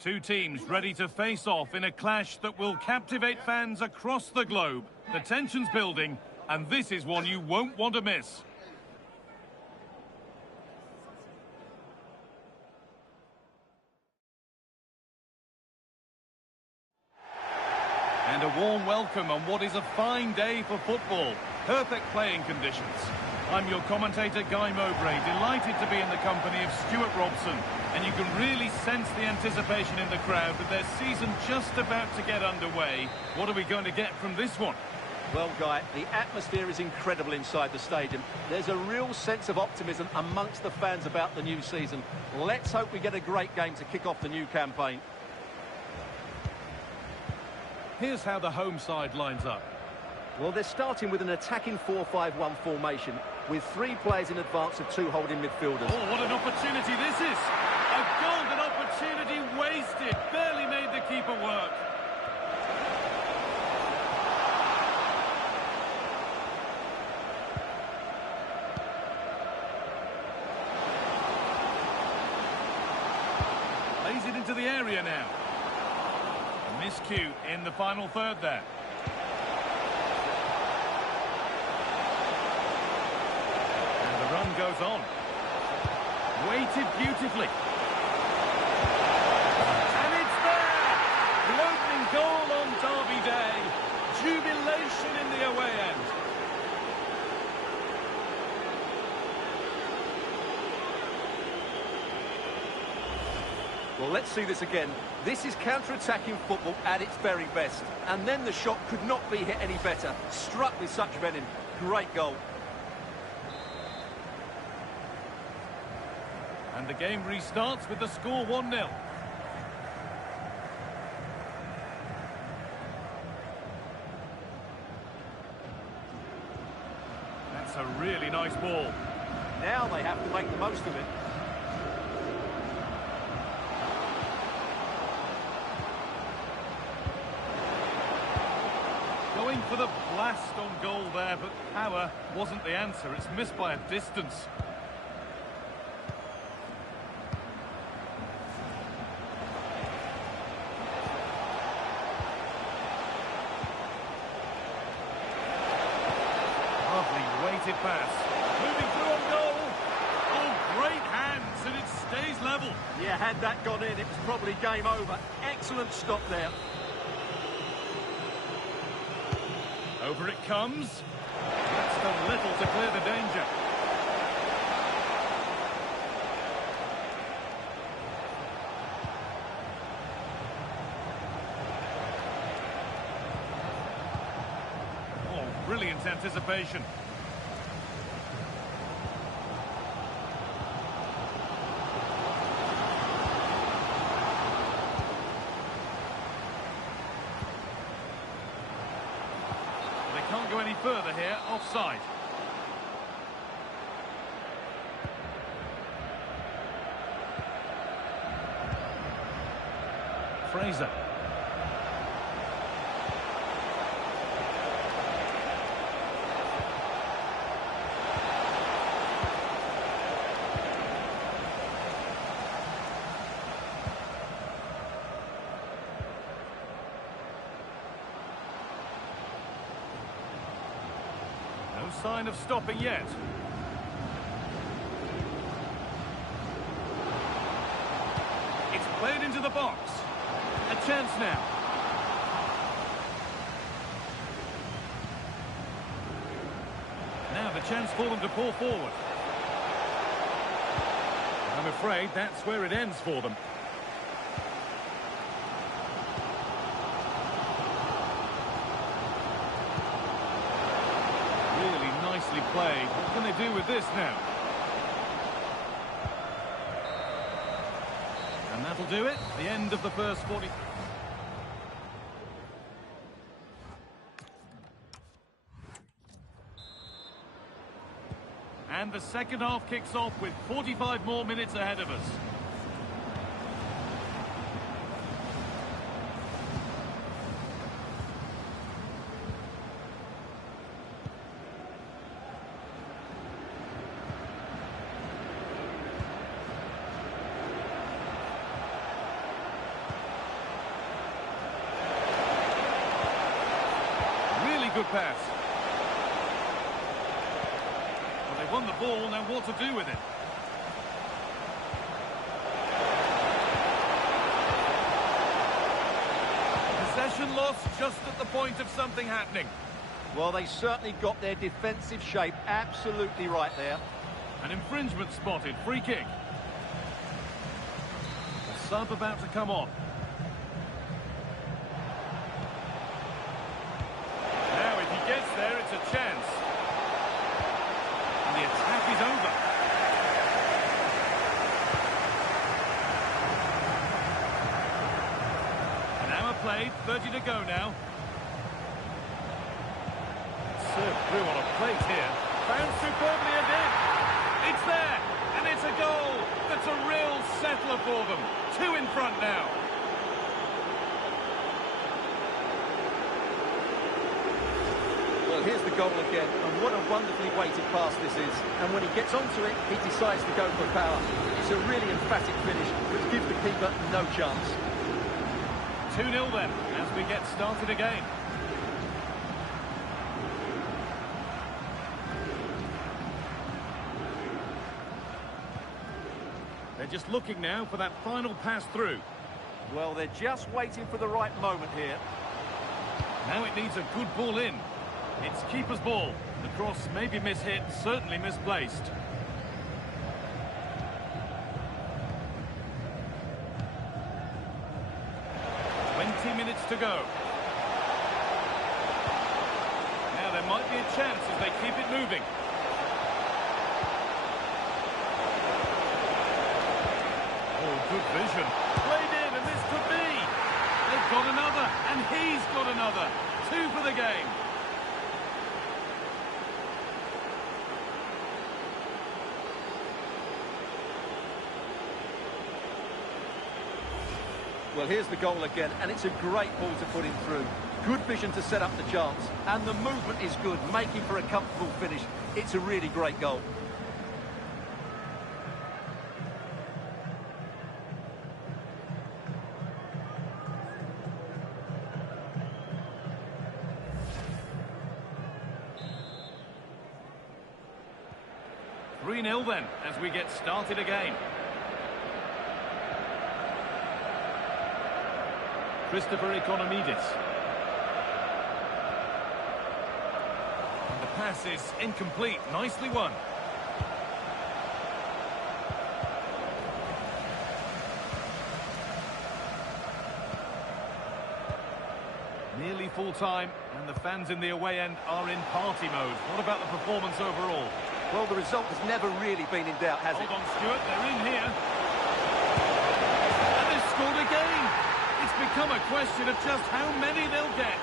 Two teams ready to face off in a clash that will captivate fans across the globe. The tension's building, and this is one you won't want to miss. And a warm welcome on what is a fine day for football. Perfect playing conditions. I'm your commentator, Guy Mowbray, delighted to be in the company of Stuart Robson. And you can really sense the anticipation in the crowd with their season just about to get underway. What are we going to get from this one? Well, Guy, the atmosphere is incredible inside the stadium. There's a real sense of optimism amongst the fans about the new season. Let's hope we get a great game to kick off the new campaign. Here's how the home side lines up. Well, they're starting with an attacking 4-5-1 formation with 3 players in advance of 2 holding midfielders. Oh, what an opportunity this is! A golden opportunity wasted. Barely made the keeper work. Plays it into the area now. A miscue in the final third there. Run goes on. Weighted beautifully. And it's there! The opening goal on Derby Day. Jubilation in the away end. Well, let's see this again. This is counter-attacking football at its very best. And then the shot could not be hit any better. Struck with such venom. Great goal. And the game restarts with the score 1-0. That's a really nice ball. Now they have to make the most of it. Going for the blast on goal there, but power wasn't the answer. It's missed by a distance. Weighted pass. Moving through on goal. Oh, great hands, and it stays level. Yeah, had that gone in, it was probably game over. Excellent stop there. Over it comes. That's done little to clear the danger. Oh, brilliant anticipation. Can't go any further here, offside. Fraser. No sign of stopping yet. It's played into the box. A chance now. Now the chance for them to pull forward. I'm afraid that's where it ends for them. Nicely played. What can they do with this now? And that'll do it. The end of the first 40. And the second half kicks off with 45 more minutes ahead of us. good pass. Well, they've won the ball, now what to do with it? Possession lost just at the point of something happening. Well, they certainly got their defensive shape absolutely right there. An infringement spotted, free kick. A sub about to come on. Now if he gets there, it's a chance. And the attack is over. An hour played, 30 to go now. Served through on a plate here. Found superbly again. It's there, and it's a goal. That's a real settler for them. 2 in front now. Well, here's the goal again, and what a wonderfully weighted pass this is. And when he gets onto it, he decides to go for power. It's a really emphatic finish, which gives the keeper no chance. 2-0 then, as we get started again. They're just looking now for that final pass through. Well, they're just waiting for the right moment here. Now it needs a good ball in. It's keeper's ball. The cross may be mishit, certainly misplaced. Minutes to go. Now there might be a chance as they keep it moving. Oh, good vision. Played in, and this could be. They've got another, and he's got another. 2 for the game. Well, here's the goal again, and it's a great ball to put him through. Good vision to set up the chance, and the movement is good, making for a comfortable finish. It's a really great goal. Three-0 then, as we get started again. Christopher Economidis. And the pass is incomplete. Nicely won. Nearly full time, and the fans in the away end are in party mode. What about the performance overall? Well, the result has never really been in doubt, has it? Hold on, Stuart. They're in here. And they've scored again. It's become a question of just how many they'll get.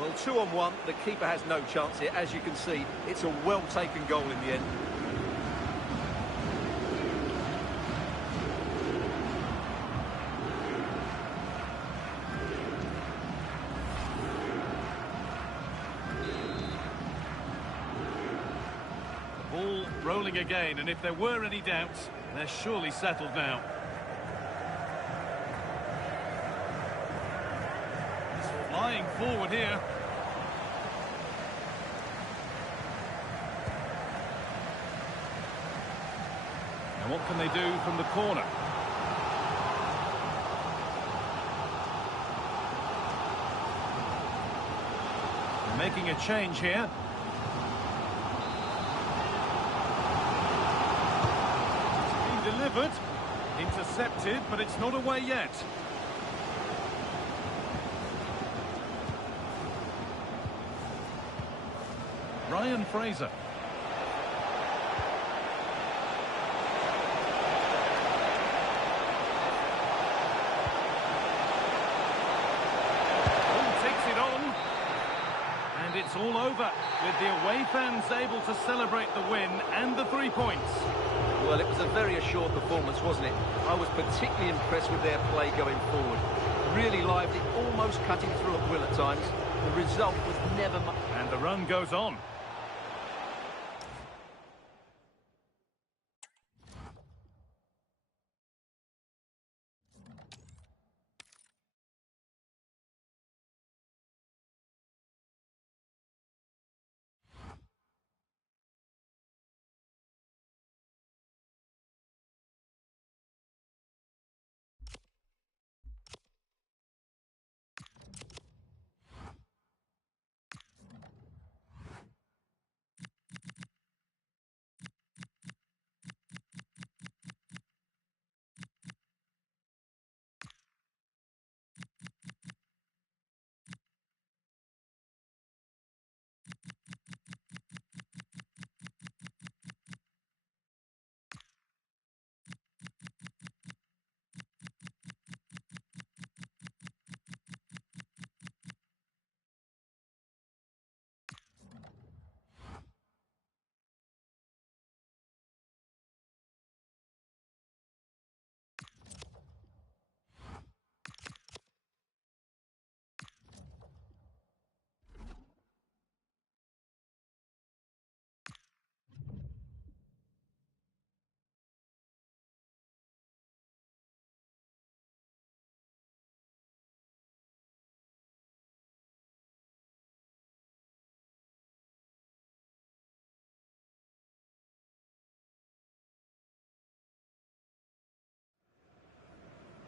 Well, 2-on-1, the keeper has no chance here. As you can see, it's a well-taken goal in the end. Ball rolling again, and if there were any doubts, they're surely settled now. He's flying forward here. And what can they do from the corner? They're making a change here. Delivered, intercepted, but it's not away yet. Ryan Fraser. Oh, takes it on. And it's all over, with the away fans able to celebrate the win and the 3 points. Well, it was a very assured performance, wasn't it? I was particularly impressed with their play going forward. Really lively, almost cutting through at will at times. The result was never much. And the run goes on.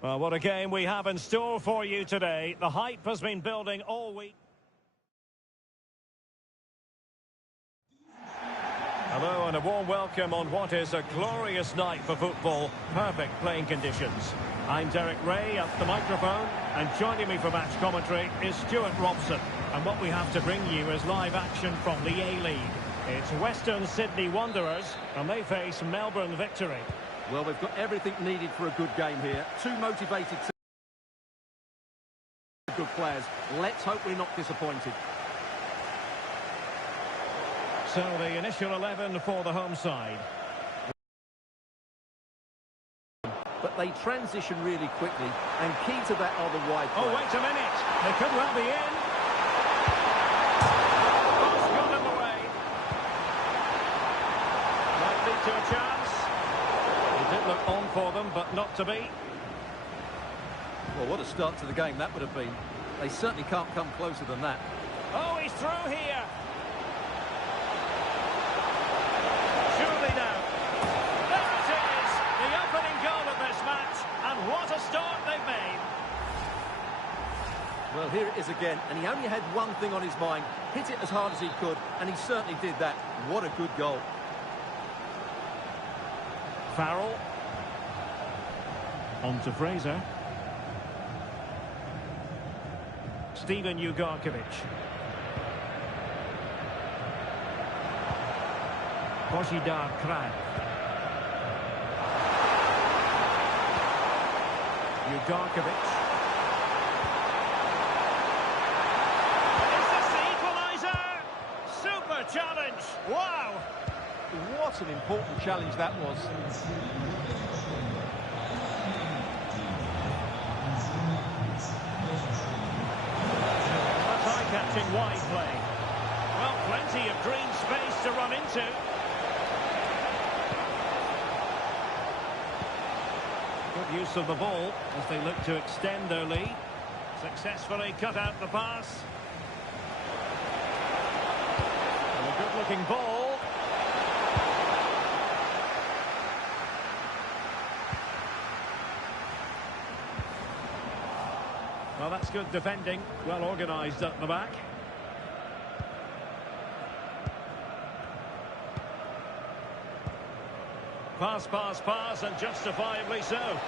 Well, what a game we have in store for you today. The hype has been building all week. Hello and a warm welcome on what is a glorious night for football. Perfect playing conditions. I'm Derek Ray at the microphone, and joining me for match commentary is Stuart Robson. And what we have to bring you is live action from the A-League. It's Western Sydney Wanderers, and they face Melbourne Victory. Well, we've got everything needed for a good game here. Two motivated, good players. Let's hope we're not disappointed. So the initial 11 for the home side. But they transition really quickly, and key to that are the wide players. Oh, wait a minute. They could well be in. Cross got in the way. Might lead to a chance. It did look on for them, but not to be. Well, what a start to the game that would have been. They certainly can't come closer than that. Oh, he's through here. Surely now. There it is. The opening goal of this match. And what a start they've made. Well, here it is again, and he only had one thing on his mind. Hit it as hard as he could, and he certainly did that. What a good goal. Farrell. On to Fraser. Steven Ugarkovic. Božidar Kraj. Ugarkovic. Is this the equaliser? Super challenge. Wow. What an important challenge that was. That's eye-catching wide play. Well, plenty of green space to run into. Good use of the ball as they look to extend their lead. Successfully cut out the pass. And a good-looking ball. Well, that's good defending. Well organised at the back. Pass, pass, pass, and justifiably so.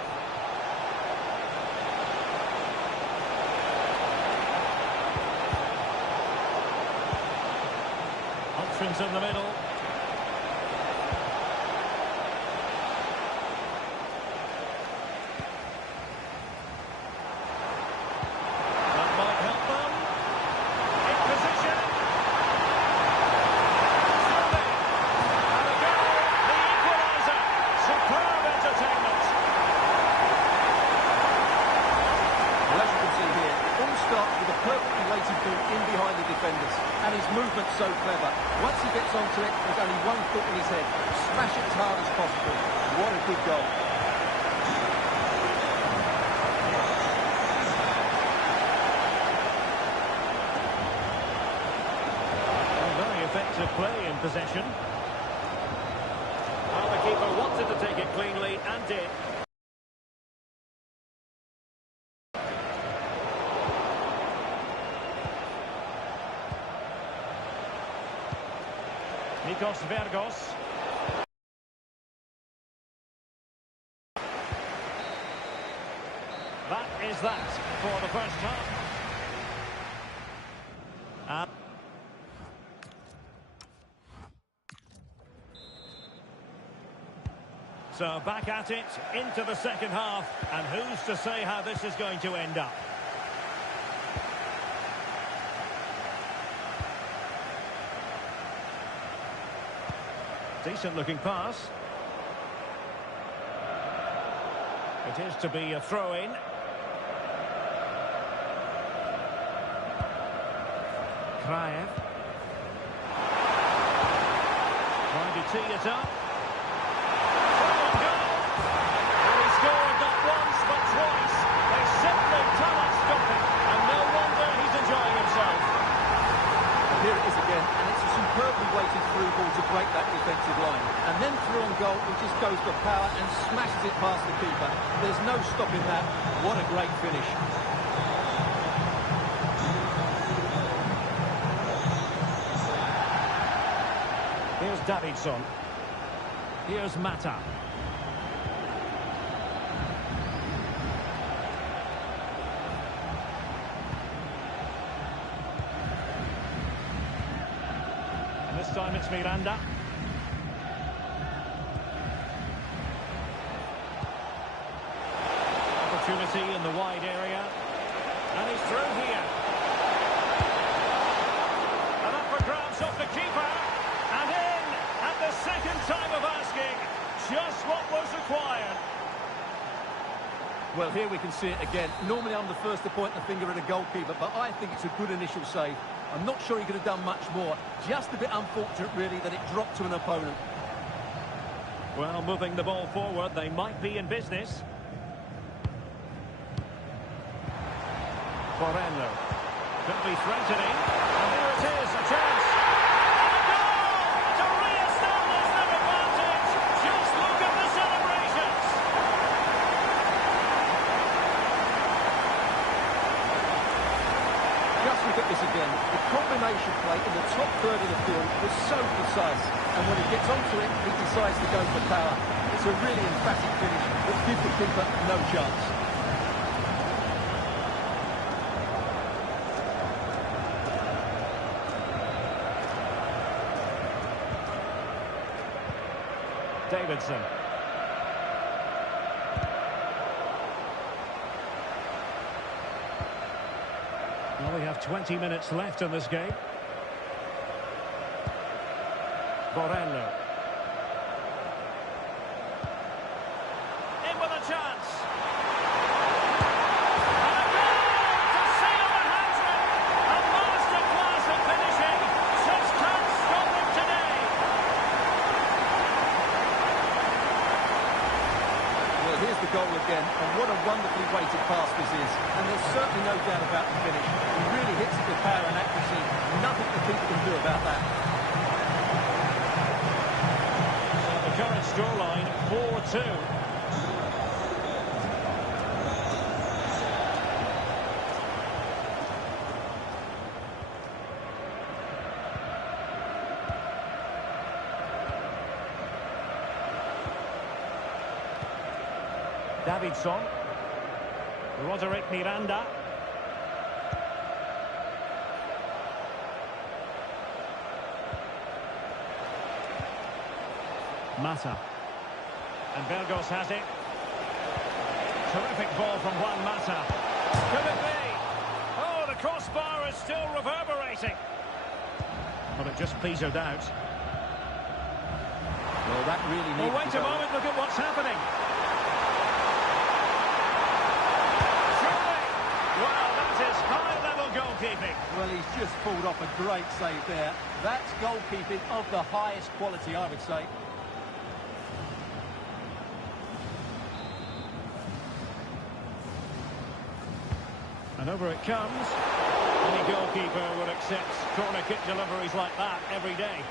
Options in the middle. That might help them. In position. Surely. And a goal. The equaliser. Superb entertainment. Well, as you can see here, it all starts with a perfectly weighted ball in behind the defenders, and his movement's so clever. Once he gets onto it, there's only one foot in his head. Smash it as hard as possible. What a good goal. Well, very effective play in possession. Well, the keeper wanted to take it cleanly and did. Nikos Vergos. That is that for the first half. So back at it into the second half, and who's to say how this is going to end up? Decent looking pass. It is to be a throw-in. Kraev. Trying to tee it up. Oh, goal! Well, he scored not once but twice. They simply cannot stop him, and no wonder he's enjoying himself. And here it is again, and it's a superbly weighted through ball to break that defensive line. And then through on goal, he just goes for power and smashes it past the keeper. There's no stopping that. What a great finish. Here's Davidson. Here's Mata. And this time it's Miranda. Opportunity in the wide area. And he's through here. And up for grabs off the keeper. And in at the second time of asking. Just what was required. Well, here we can see it again. Normally I'm the first to point the finger at a goalkeeper, but I think it's a good initial save. I'm not sure he could have done much more. Just a bit unfortunate, really, that it dropped to an opponent. Well, moving the ball forward, they might be in business. Moreno. Could be threatening. And here it is, a chance. And a goal to re-establish their advantage. Just look at the celebrations. Just look at this again. The combination play in the top third of the field was so precise. And when he gets onto it, he decides to go for power. It's a really emphatic finish that gives the keeper no chance. Davidson. Well, we have 20 minutes left in this game. Moreno. In with a chance. And a goal to seal the hat-trick. A masterclass of finishing. Just can't stop them today. Well, here's the goal again, and what a wonderfully weighted pass this is. And there's certainly no doubt about the finish. He really hits it with power and accuracy. Nothing the keeper can do about that. The current scoreline, 4-2. Davidson. Roderick Miranda. Mata. And Burgos has it. Terrific ball from Juan Mata. Could it be? Oh, the crossbar is still reverberating. But it just petered out. Well, that really needs Oh, wait a moment, look at what's happening. Surely. Well, that is high-level goalkeeping. Well, he's just pulled off a great save there. That's goalkeeping of the highest quality, I would say. And over it comes. Any goalkeeper would accept corner kick deliveries like that every day.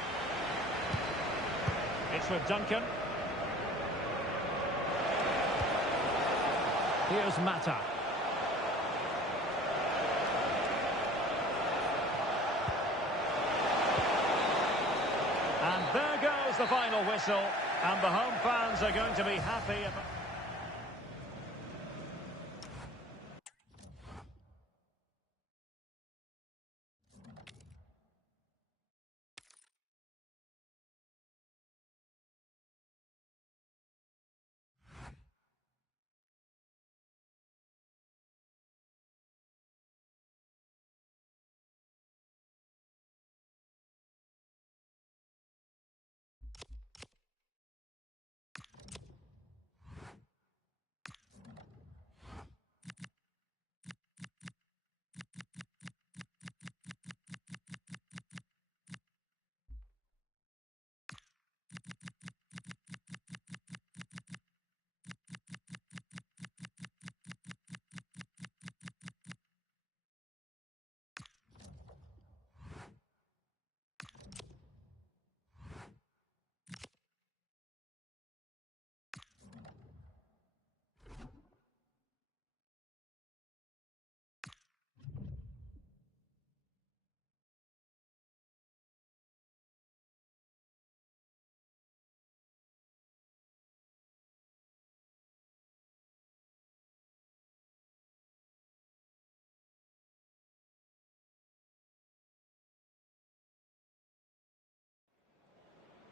It's with Duncan. Here's Mata. And there goes the final whistle. And the home fans are going to be happy about...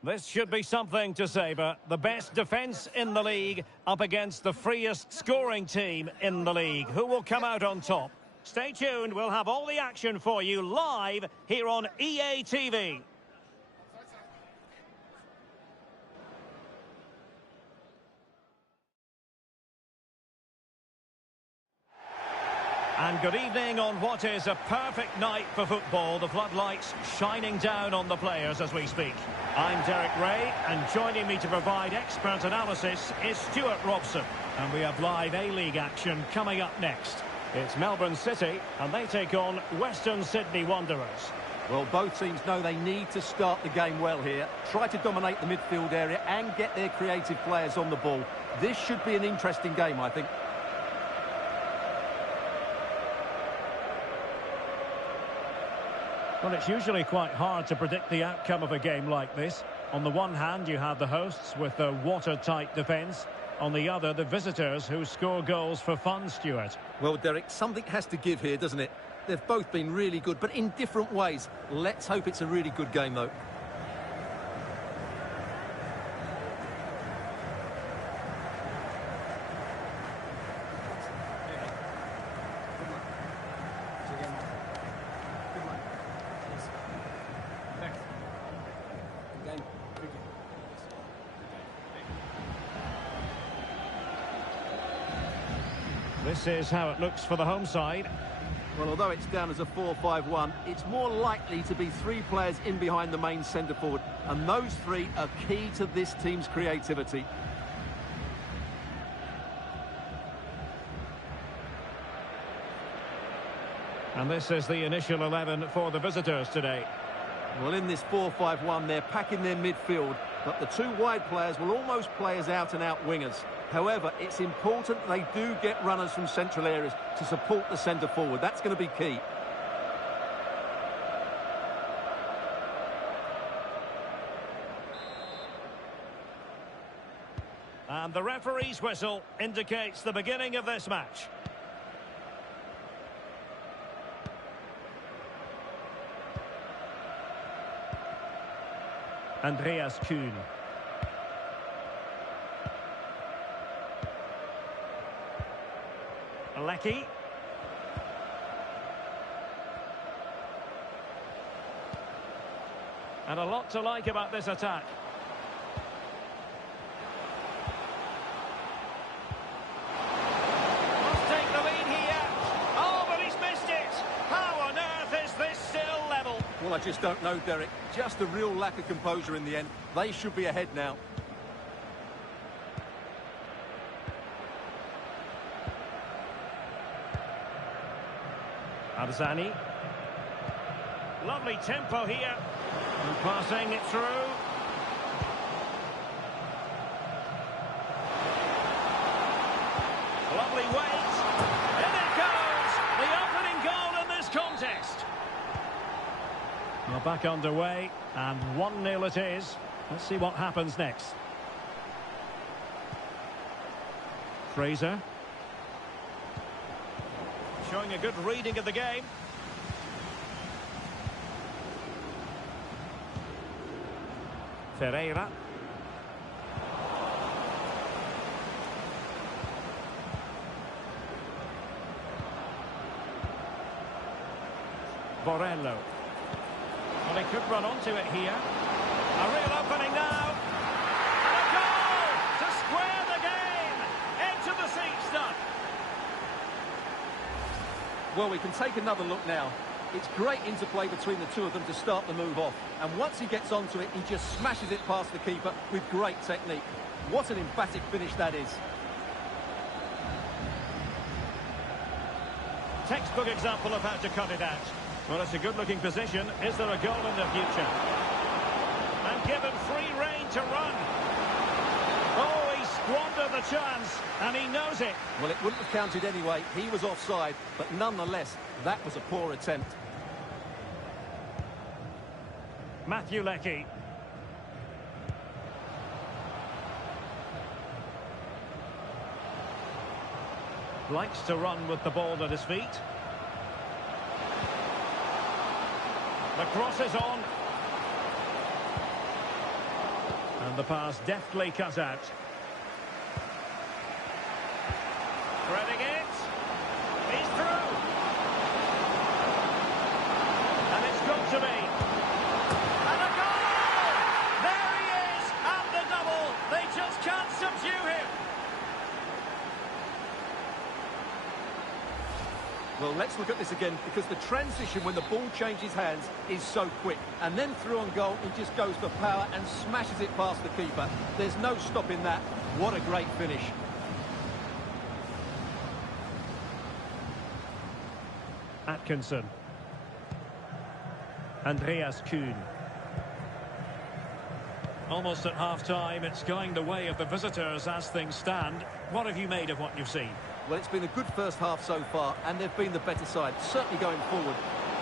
This should be something to savour. The best defence in the league up against the freest scoring team in the league. Who will come out on top? Stay tuned, we'll have all the action for you live here on EA TV. And good evening on what is a perfect night for football. The floodlights shining down on the players as we speak. I'm Derek Ray, and joining me to provide expert analysis is Stuart Robson. And we have live A-League action coming up next. It's Melbourne City, and they take on Western Sydney Wanderers. Well, both teams know they need to start the game well here. Try to dominate the midfield area and get their creative players on the ball. This should be an interesting game, I think. Well, it's usually quite hard to predict the outcome of a game like this. On the one hand, you have the hosts with a watertight defence. On the other, the visitors who score goals for fun, Stuart. Well, Derek, something has to give here, doesn't it? They've both been really good, but in different ways. Let's hope it's a really good game, though. This is how it looks for the home side. Well, although it's down as a 4-5-1, it's more likely to be three players in behind the main centre-forward, and those three are key to this team's creativity. And this is the initial 11 for the visitors today. Well, in this 4-5-1, they're packing their midfield, but the two wide players will almost play as out-and-out wingers. However, it's important they do get runners from central areas to support the centre-forward. That's going to be key. And the referee's whistle indicates the beginning of this match. Andreas Kuhn. Lecky. And a lot to like about this attack. Must take the lead here. Oh, but he's missed it. How on earth is this still level? Well, I just don't know, Derek. Just a real lack of composure in the end. They should be ahead now. Arzani. Lovely tempo here. And passing it through. Lovely weight. In it goes! The opening goal in this contest. Well, back underway, and 1-0 it is. Let's see what happens next. Fraser. Showing a good reading of the game. Ferreira. Borello. Well, he could run onto it here. A real opening now. And a goal to square the game. Into the seats stuff. Well, we can take another look now. It's great interplay between the two of them to start the move off. And once he gets onto it, he just smashes it past the keeper with great technique. What an emphatic finish that is. Textbook example of how to cut it out. Well, it's a good-looking position. Is there a goal in the future? And given free rein to run. Oh, he squandered the chance, and he knows it. Well, it wouldn't have counted anyway. He was offside, but nonetheless, that was a poor attempt. Matthew Lecky. Likes to run with the ball at his feet. The cross is on. And the pass deftly cut out. Threading it. He's through. And it's got to be. And a goal! There he is at the double. They just can't subdue him. Well, let's look at this again, because the transition when the ball changes hands is so quick. And then through on goal, he just goes for power and smashes it past the keeper. There's no stopping that. What a great finish. Atkinson. Andreas Kuhn. Almost at half-time, it's going the way of the visitors as things stand. What have you made of what you've seen? Well, it's been a good first half so far, and they've been the better side, certainly going forward.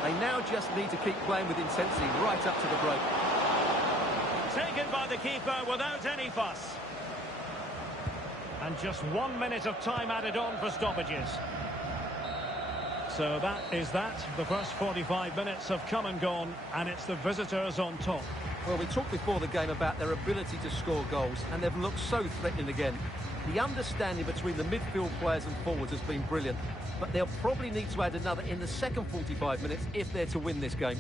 They now just need to keep playing with intensity right up to the break. Taken by the keeper without any fuss. And just 1 minute of time added on for stoppages. So that is that. The first 45 minutes have come and gone, and it's the visitors on top. Well, we talked before the game about their ability to score goals, and they've looked so threatening again. The understanding between the midfield players and forwards has been brilliant, but they'll probably need to add another in the second 45 minutes if they're to win this game.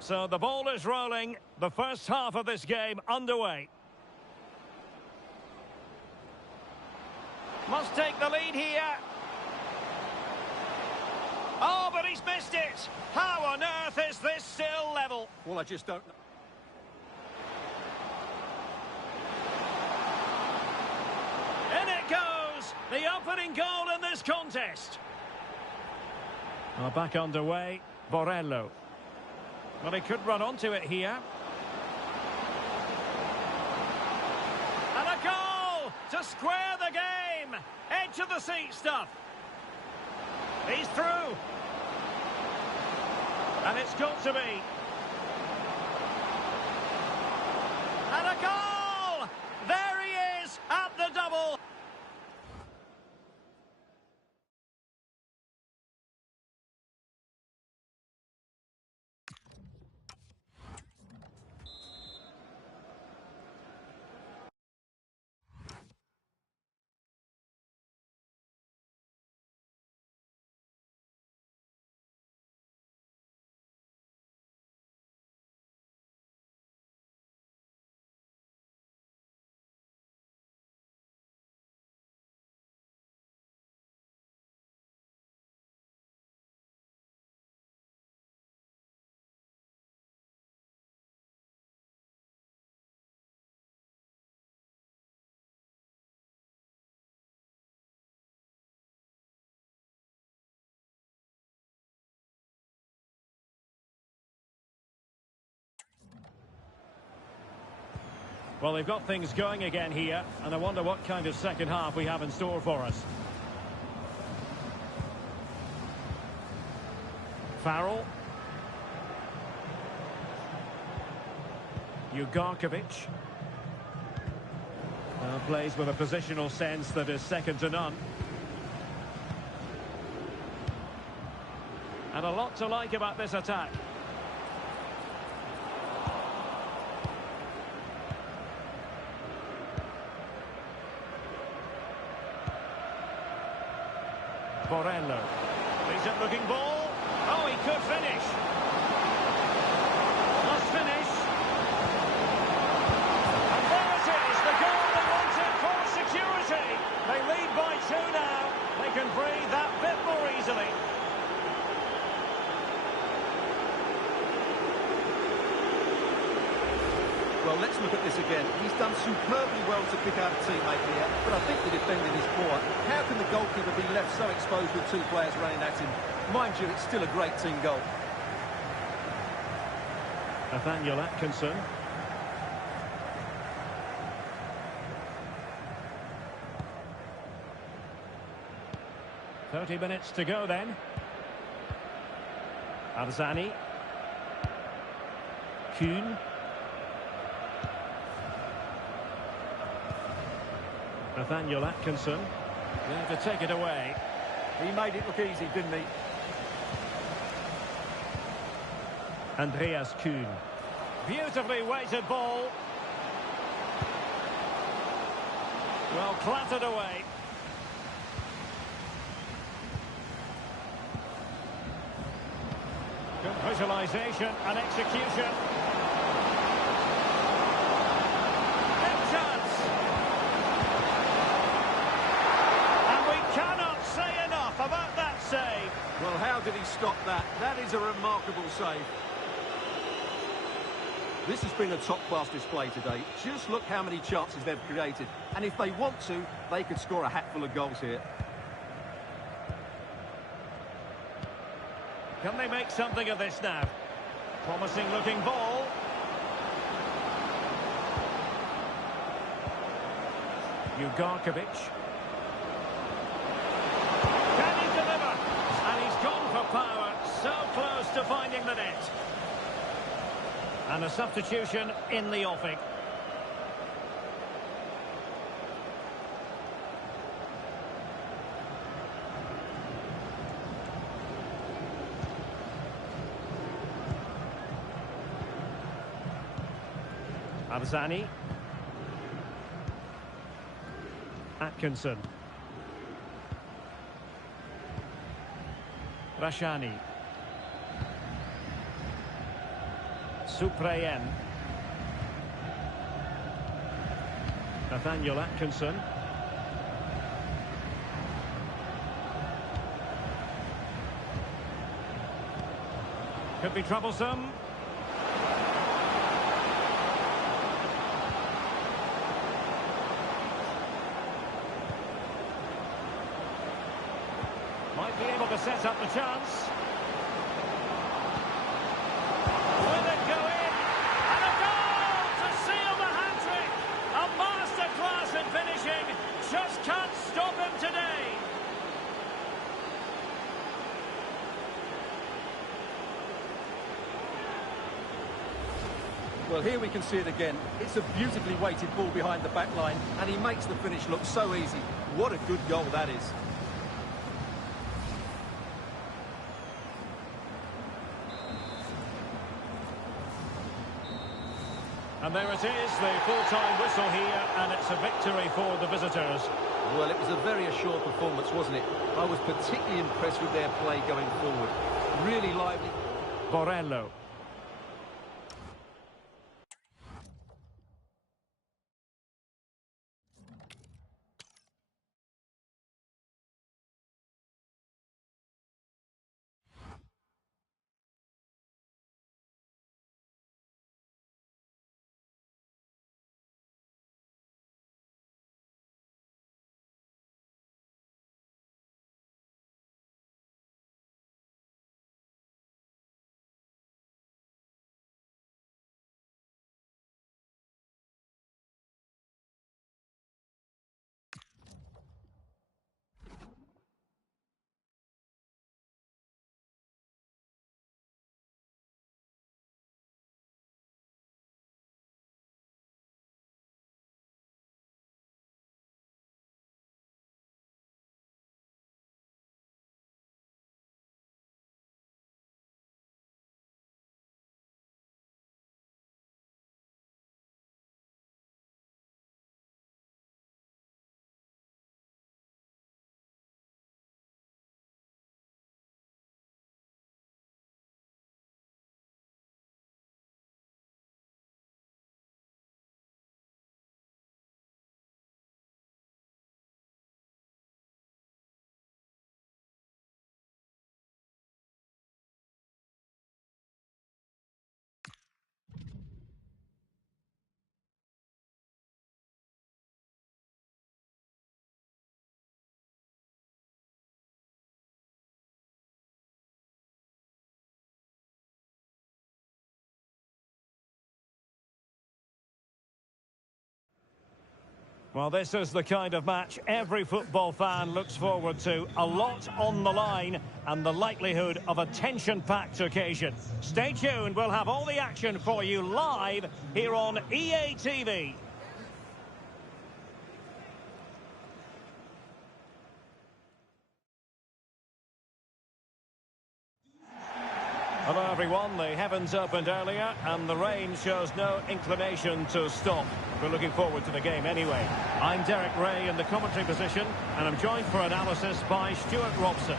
So the ball is rolling. The first half of this game underway. Must take the lead here. Oh, but he's missed it. How on earth is this still level? Well, I just don't know. In it goes. The opening goal in this contest. Well, back underway. Borrello. Well, he could run onto it here. And a goal to square the game. Edge of the seat stuff. He's through. And it's got to be. And a goal! There he is at the double. Well, they've got things going again here, and I wonder what kind of second half we have in store for us. Farrell. Ugarkovic. Plays with a positional sense that is second to none. And a lot to like about this attack. Borrello. Decent looking ball. Oh, he could finish. Must finish. And there it is, the goal they wanted for security. They lead by 2 now. They can breathe that bit more easily. Well, let's look at this again. He's done superbly well to pick out a teammate here, but I think the defending is poor. How can the goalkeeper be left so exposed with 2 players running at him? Mind you, it's still a great team goal. Nathaniel Atkinson. "30 minutes to go then. Arzani. Kuhn. Nathaniel Atkinson. There to take it away. He made it look easy, didn't he? Andreas Kuhn. Beautifully weighted ball. Well, clattered away. Good visualisation and execution. Big chance. And we cannot say enough about that save. Well, how did he stop that? That is a remarkable save. This has been a top-class display today. Just look how many chances they've created. And if they want to, they could score a hatful of goals here. Can they make something of this now? Promising looking ball. Ugarkovic. Can he deliver? And he's gone for power. So close to finding the net. And a substitution in the offing. Arzani. Atkinson. Rashani. Suprayen. Nathaniel Atkinson. Could be troublesome. Might be able to set up the chance. Will it go in? And a goal to seal the hat-trick! A masterclass in finishing. Just can't stop him today. Well, here we can see it again. It's a beautifully weighted ball behind the back line, and he makes the finish look so easy. What a good goal that is. And there it is, the full-time whistle here, and it's a victory for the visitors. Well, it was a very assured performance, wasn't it? I was particularly impressed with their play going forward. Really lively. Borello. Well, this is the kind of match every football fan looks forward to. A lot on the line and the likelihood of a tension-packed occasion. Stay tuned, we'll have all the action for you live here on EA TV. Hello everyone, the heavens opened earlier and the rain shows no inclination to stop. We're looking forward to the game anyway. I'm Derek Ray in the commentary position and I'm joined for analysis by Stuart Robson.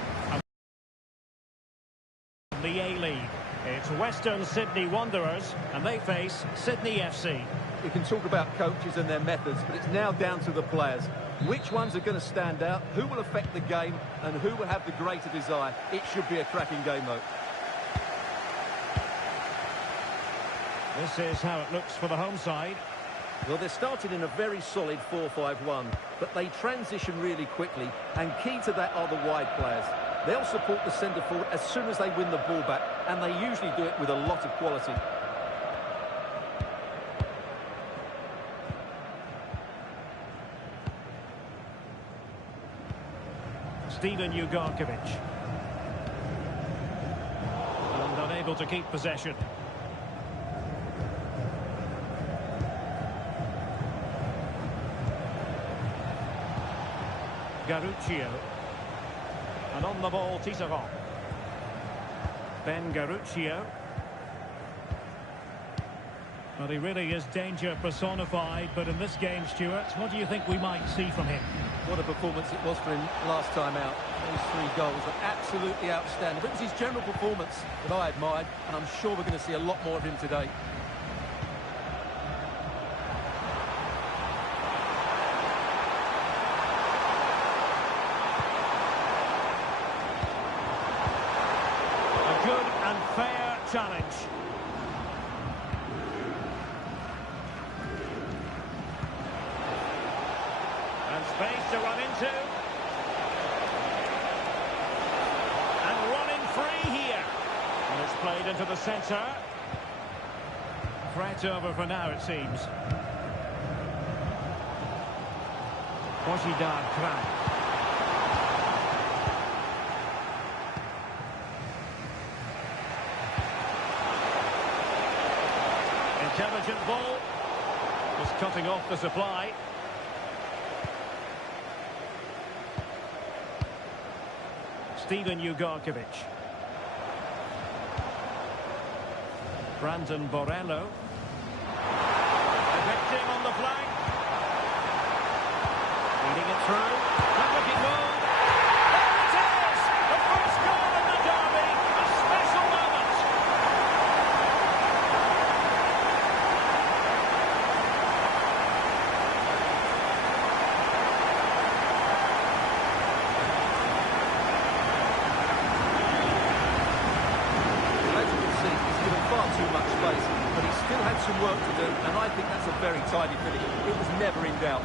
The A-League. It's Western Sydney Wanderers and they face Sydney FC. You can talk about coaches and their methods, but it's now down to the players. Which ones are going to stand out, who will affect the game and who will have the greater desire? It should be a cracking game, though. This is how it looks for the home side. Well, they're starting in a very solid 4-5-1, but they transition really quickly, and key to that are the wide players. They'll support the centre forward as soon as they win the ball back, and they usually do it with a lot of quality. Steven Ugarkovic. And unable to keep possession. Garuccio. And on the ball, Tisserand. Ben Garuccio. Well, he really is danger personified, but in this game, Stuart, what do you think we might see from him? What a performance it was for him last time out. Those 3 goals are absolutely outstanding. But it was his general performance that I admired, and I'm sure we're going to see a lot more of him today. A good and fair challenge. Space to run into. And running free here. And it's played into the centre. Threat over for now, it seems. Boshidar Kran. Intelligent ball. Just cutting off the supply. Steven Ugarkovic. Brandon Borello. Effective on the flank. Leading it through. Good looking move. There it is! The first goal in the derby. A special moment. Too much space, but he still had some work to do, and I think that's a very tidy finish. It was never in doubt.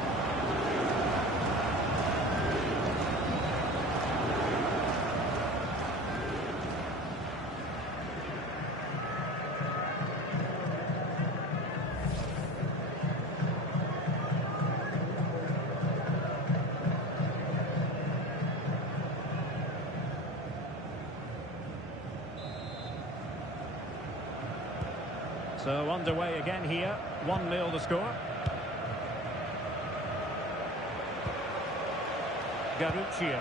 So underway again here, 1-0 the score. Garuccio.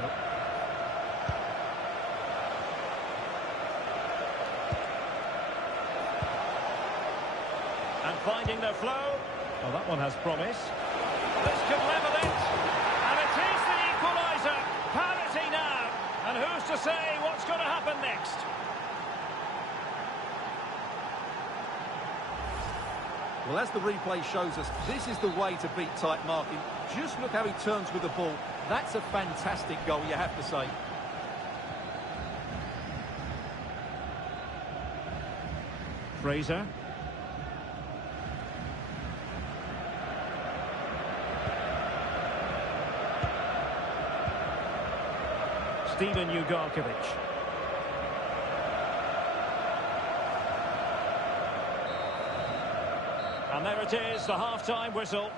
And finding their flow. Well, that one has promise. This could level it. And it is the equaliser. Parity now. And who's to say what's going to happen next? Well, as the replay shows us, this is the way to beat tight marking. Just look how he turns with the ball. That's a fantastic goal, you have to say. Fraser. Steven Ugarkovic. And there it is, the half-time whistle.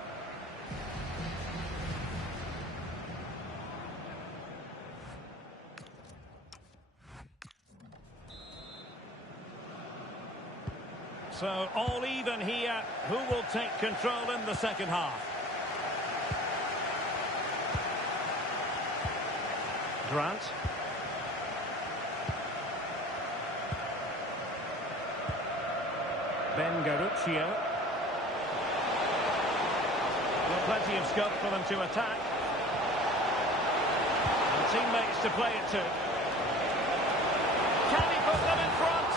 So all even here. Who will take control in the second half? Grant. Garuccio. Well, plenty of scope for them to attack. And teammates to play it to. Can he put them in front?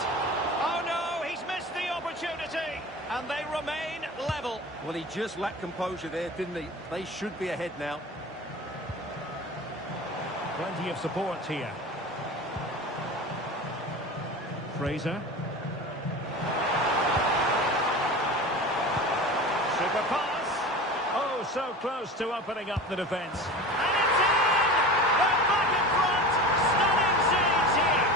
Oh no, he's missed the opportunity. And they remain level. Well, he just lacked composure there, didn't he? They should be ahead now. Plenty of support here. Fraser. Super pass. Oh, so close to opening up the defence. And it's in! They're back in front! Stunning scenes here!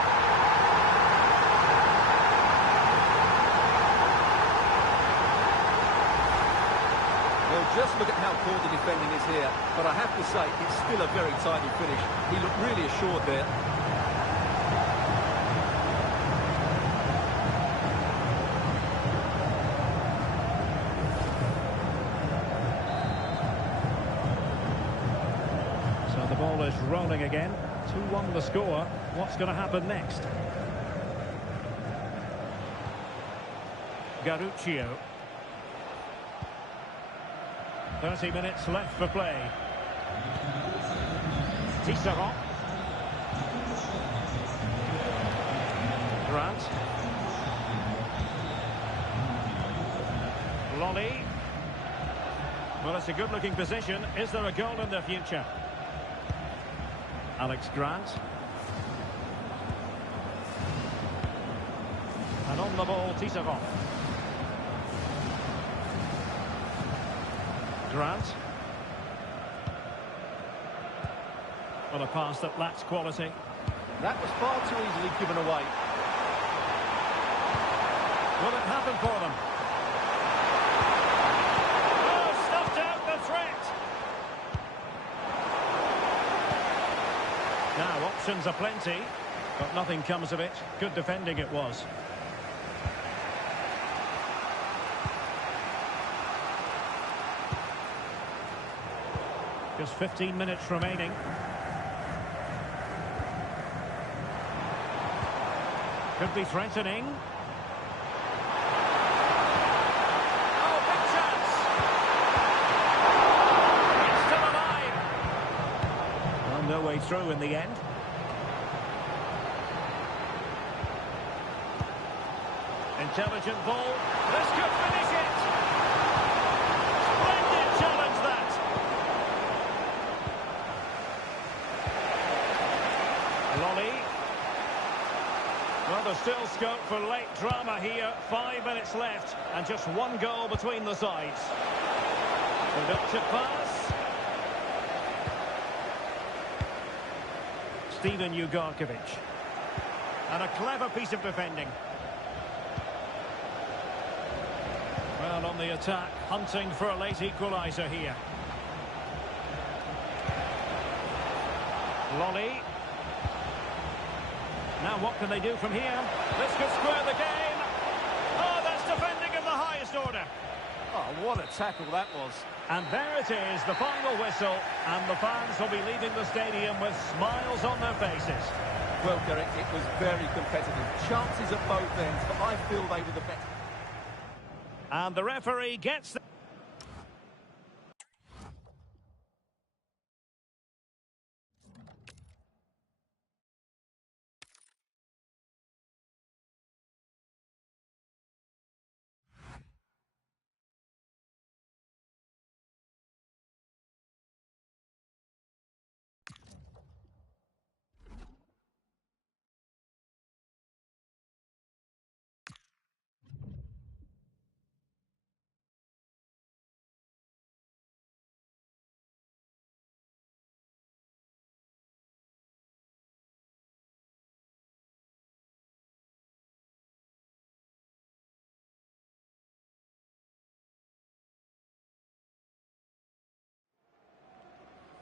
Well, just look at how poor the defending is here. But I have to say, it's still a very tidy finish. He looked really assured there. The ball is rolling again. 2-1 the score. What's going to happen next? Garuccio. 30 minutes left for play. Tisserand. Grant. Lolly. Well, it's a good-looking position. Is there a goal in the future? Alex Grant. And on the ball, Tisserand. Grant. Well, a pass that lacks quality. That was far too easily given away. Will it happen for them? Oh, stuffed out the threat. Now, options are plenty, but nothing comes of it. Good defending it was. Just 15 minutes remaining. Could be threatening. Oh, big chance! It's still alive! Well, no way through in the end. Intelligent ball. This could finish it! Splendid challenge, that! Lolly. Well, there's still scope for late drama here. 5 minutes left and just one goal between the sides. Productive pass. Steven Ugarkovic. And a clever piece of defending. Well, on the attack, hunting for a late equaliser here. Lolly. Now what can they do from here? This could square the game. Oh, that's defending of the highest order. Oh, what a tackle that was. And there it is, the final whistle. And the fans will be leaving the stadium with smiles on their faces. Well, Derek, it was very competitive. Chances at both ends, but I feel they were the better. And the referee gets the...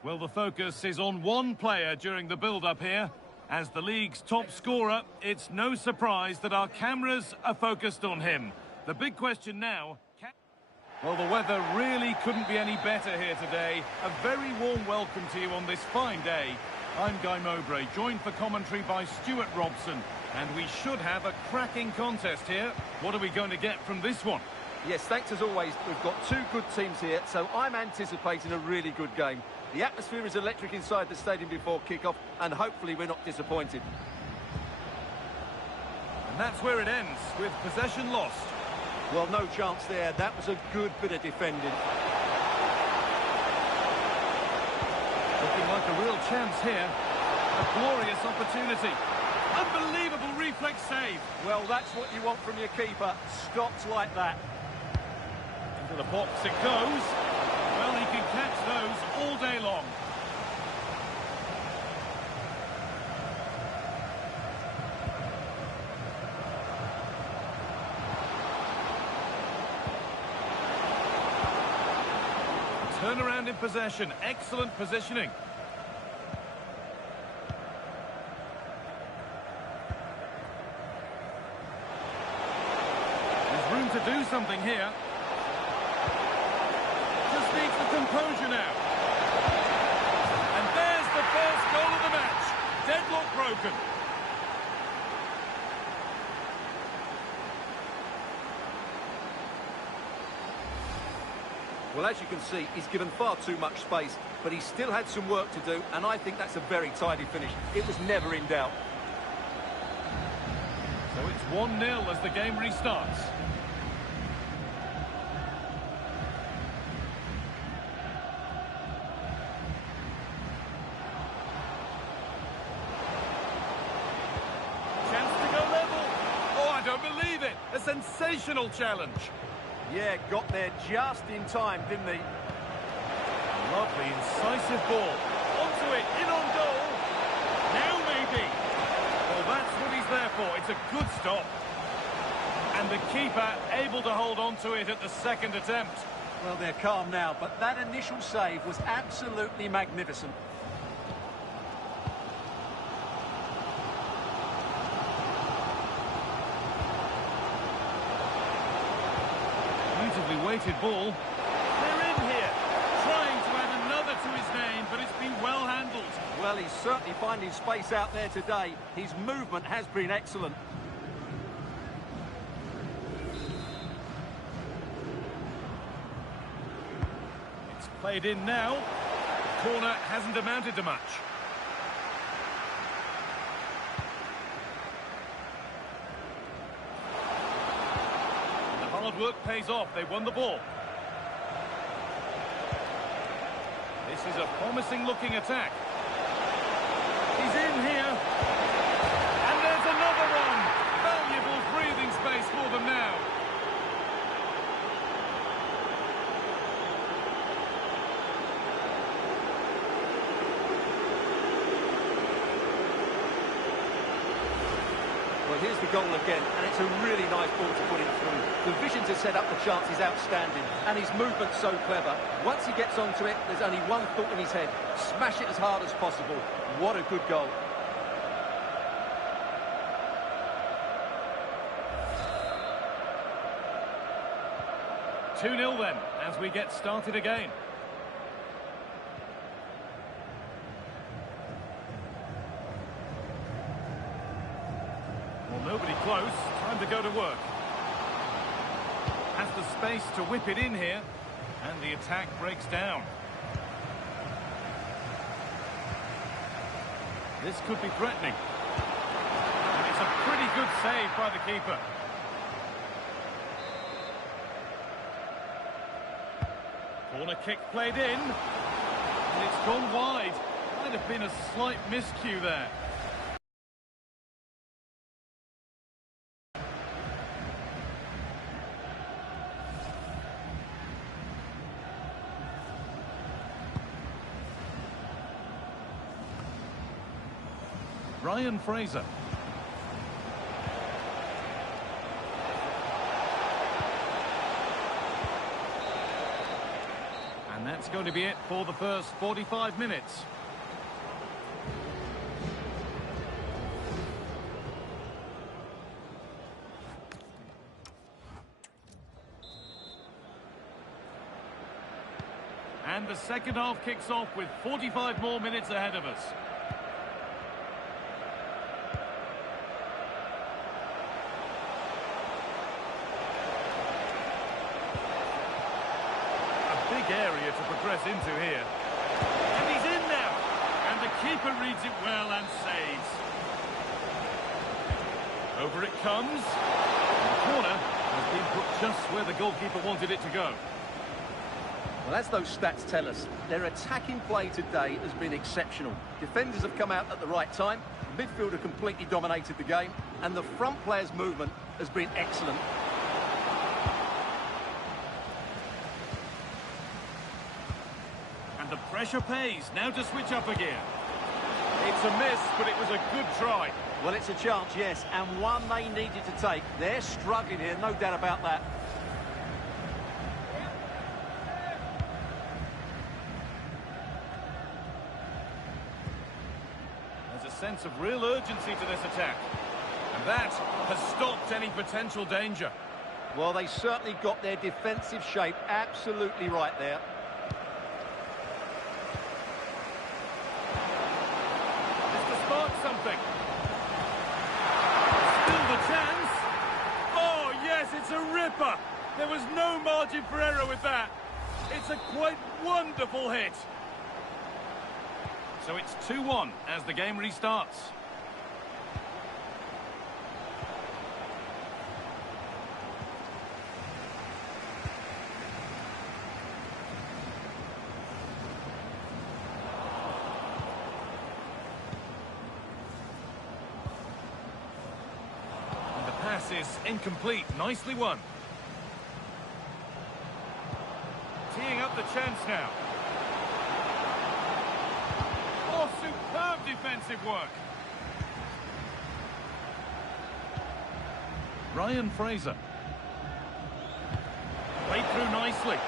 Well, the focus is on one player during the build-up here. As the league's top scorer, it's no surprise that our cameras are focused on him. The big question now... Well, the weather really couldn't be any better here today. A very warm welcome to you on this fine day. I'm Guy Mowbray, joined for commentary by Stuart Robson. And we should have a cracking contest here. What are we going to get from this one? Yes, thanks as always. We've got two good teams here, so I'm anticipating a really good game. The atmosphere is electric inside the stadium before kick-off, and hopefully we're not disappointed. And that's where it ends, with possession lost. Well, no chance there. That was a good bit of defending. Looking like a real chance here. A glorious opportunity. Unbelievable reflex save. Well, that's what you want from your keeper. Stops like that. Into the box it goes. Well, he can catch those all day long. Turnaround in possession. Excellent positioning. There's room to do something here. Just needs the composure now. And there's the first goal of the match. Deadlock broken. Well, as you can see, he's given far too much space, but he still had some work to do, and I think that's a very tidy finish. It was never in doubt. So it's 1-0 as the game restarts. Chance to go level. Oh, I don't believe it. A sensational challenge. Yeah, got there just in time, didn't he? Lovely, incisive ball. Onto it, in on goal. Now maybe. Well, that's what he's there for. It's a good stop. And the keeper able to hold on to it at the second attempt. Well, they're calm now, but that initial save was absolutely magnificent. Beautifully weighted ball. They're in here, trying to add another to his name, but it's been well handled. Well, he's certainly finding space out there today. His movement has been excellent. It's played in now. The corner hasn't amounted to much. Hard work pays off. They won the ball. This is a promising looking attack. He's in here. And there's another one. Valuable breathing space for them now. Well, here's the goal again, and it's a really nice ball to put it through. The vision to set up the chance is outstanding, and his movement's so clever. Once he gets onto it, there's only one thought in his head. Smash it as hard as possible. What a good goal. Two 2-0 then, as we get started again. Nobody close. Time to go to work. Has the space to whip it in here. And the attack breaks down. This could be threatening. And it's a pretty good save by the keeper. Corner kick played in. And it's gone wide. Might have been a slight miscue there. Ryan Fraser. And that's going to be it for the first 45 minutes. And the second half kicks off with 45 more minutes ahead of us. big area to progress into here. And he's in now. And the keeper reads it well and saves. Over it comes. And the corner has been put just where the goalkeeper wanted it to go. Well, as those stats tell us, their attacking play today has been exceptional. Defenders have come out at the right time, the midfielder completely dominated the game, and the front player's movement has been excellent. And the pressure pays. Now to switch up again. It's a miss, but it was a good try. Well, it's a chance, yes, and one they needed to take. They're struggling here, no doubt about that. There's a sense of real urgency to this attack. And that has stopped any potential danger. Well, they certainly got their defensive shape absolutely right there. This to spark something. Still the chance. Oh, yes, it's a ripper. There was no margin for error with that. It's a quite wonderful hit. So it's 2-1 as the game restarts. And the pass is incomplete. Nicely won. Teeing up the chance now. Oh, superb defensive work. Ryan Fraser. Played through nicely.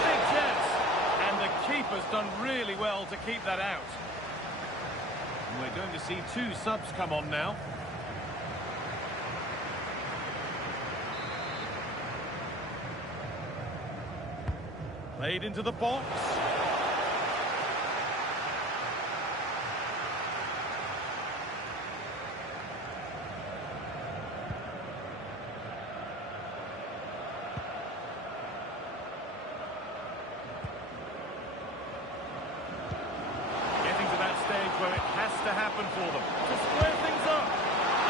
Big chance. And the keeper's done really well to keep that out. And we're going to see 2 subs come on now. Played into the box. Getting to that stage where it has to happen for them. To square things up.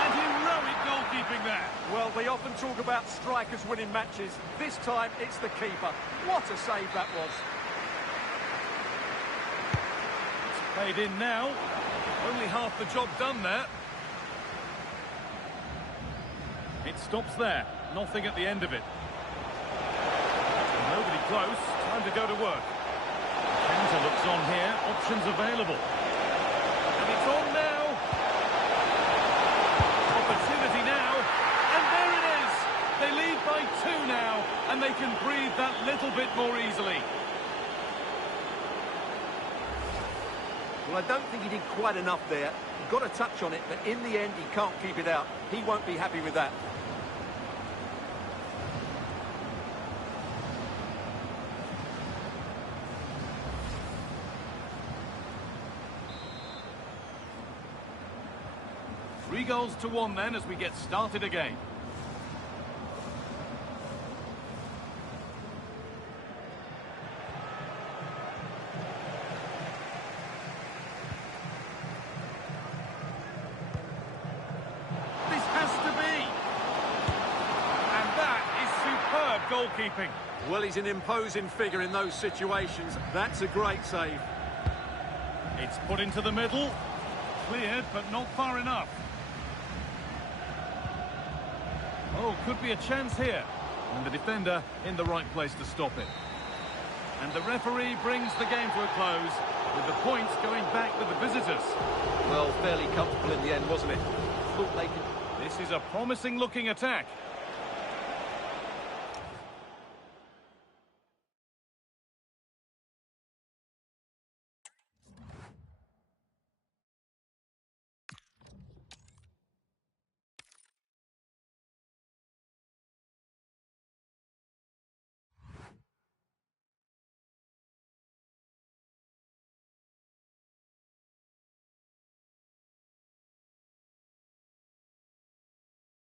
And heroic goalkeeping there. Well, they often talk about strikers winning matches. This time, it's the keeper. What a save that was. It's played in now. Only half the job done there. It stops there. Nothing at the end of it. Nobody close. Time to go to work. Counter looks on here. Options available. And it's on now. Opportunity now. And there it is. They lead by 2 now. And they can breathe that little bit more easily. Well, I don't think he did quite enough there. He got a touch on it, but in the end, he can't keep it out. He won't be happy with that. Three goals to 1 then as we get started again. Goalkeeping. Well, he's an imposing figure in those situations. That's a great save. It's put into the middle. Cleared, but not far enough. Oh, could be a chance here. And the defender in the right place to stop it. And the referee brings the game to a close, with the points going back with the visitors. Well, fairly comfortable in the end, wasn't it? Thought they could... This is a promising-looking attack.